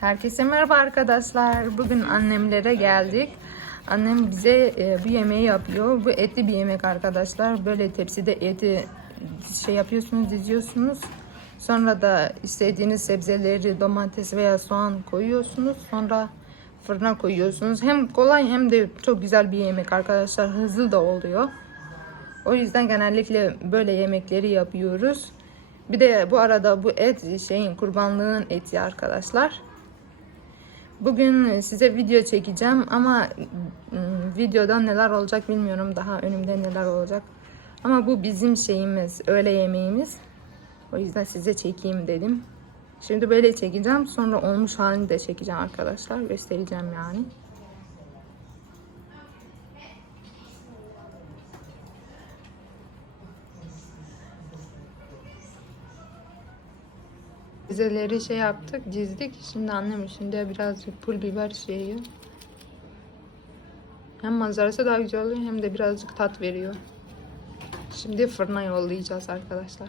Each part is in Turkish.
Herkese merhaba arkadaşlar. Bugün annemlere geldik. Annem bize e, bu yemeği yapıyor. Bu etli bir yemek arkadaşlar. Böyle tepside eti şey yapıyorsunuz, diziyorsunuz. Sonra da istediğiniz sebzeleri, domates veya soğan koyuyorsunuz. Sonra fırına koyuyorsunuz. Hem kolay hem de çok güzel bir yemek arkadaşlar. Hızlı da oluyor. O yüzden genellikle böyle yemekleri yapıyoruz. Bir de bu arada bu et şeyin kurbanlığın eti arkadaşlar. Bugün size video çekeceğim ama ım, videoda neler olacak bilmiyorum. Daha önümde neler olacak. Ama bu bizim şeyimiz, öğle yemeğimiz. O yüzden size çekeyim dedim. Şimdi böyle çekeceğim. Sonra olmuş halini de çekeceğim arkadaşlar. Göstereceğim yani. Dizeleri şey yaptık, dizdik. Şimdi annem şimdi birazcık pul biber şeyi. Hem manzarası daha güzel oluyor hem de birazcık tat veriyor. Şimdi fırına yollayacağız arkadaşlar.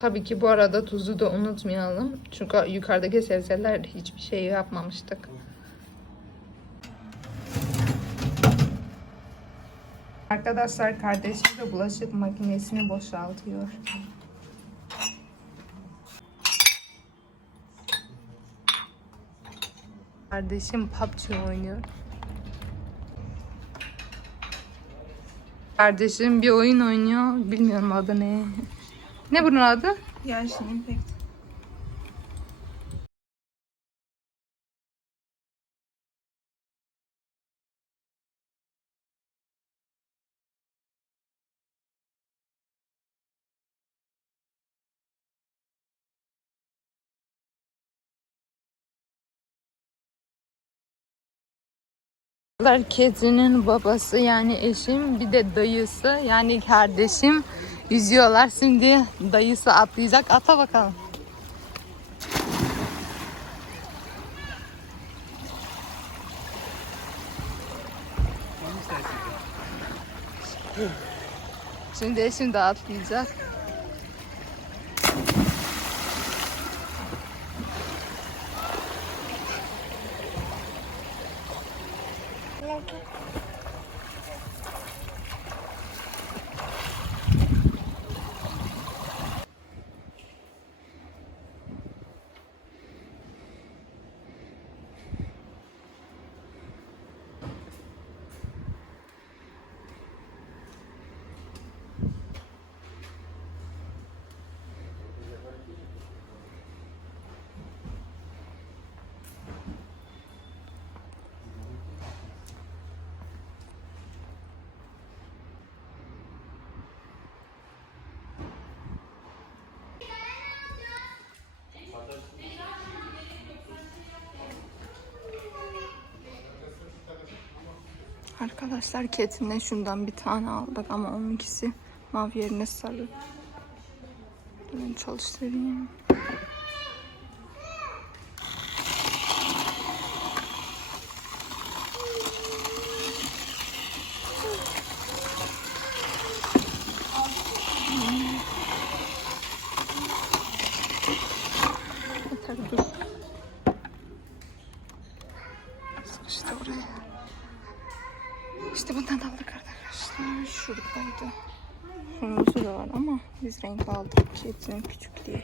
Tabii ki bu arada tuzu da unutmayalım. Çünkü yukarıdaki sebzeler hiçbir şey yapmamıştık. Arkadaşlar kardeşim de bulaşık makinesini boşaltıyor. Kardeşim PUBG oynuyor. Kardeşim bir oyun oynuyor. Bilmiyorum adı ne. Ne bunun adı? Genshin Impact. Kedinin babası yani eşim bir de dayısı yani kardeşim yüzüyorlar. Şimdi dayısı atlayacak. Ata bakalım. Şimdi eşim de atlayacak. Arkadaşlar ketinden şundan bir tane aldık ama onunkisi mavi yerine sarı. Ben çalıştırayım. Yeter dur. Sıkıştı oraya. İşte bundan aldık arkadaşlar. Şuradaydı. Kırmızı da var ama biz renk aldık. Kedinin küçük diye.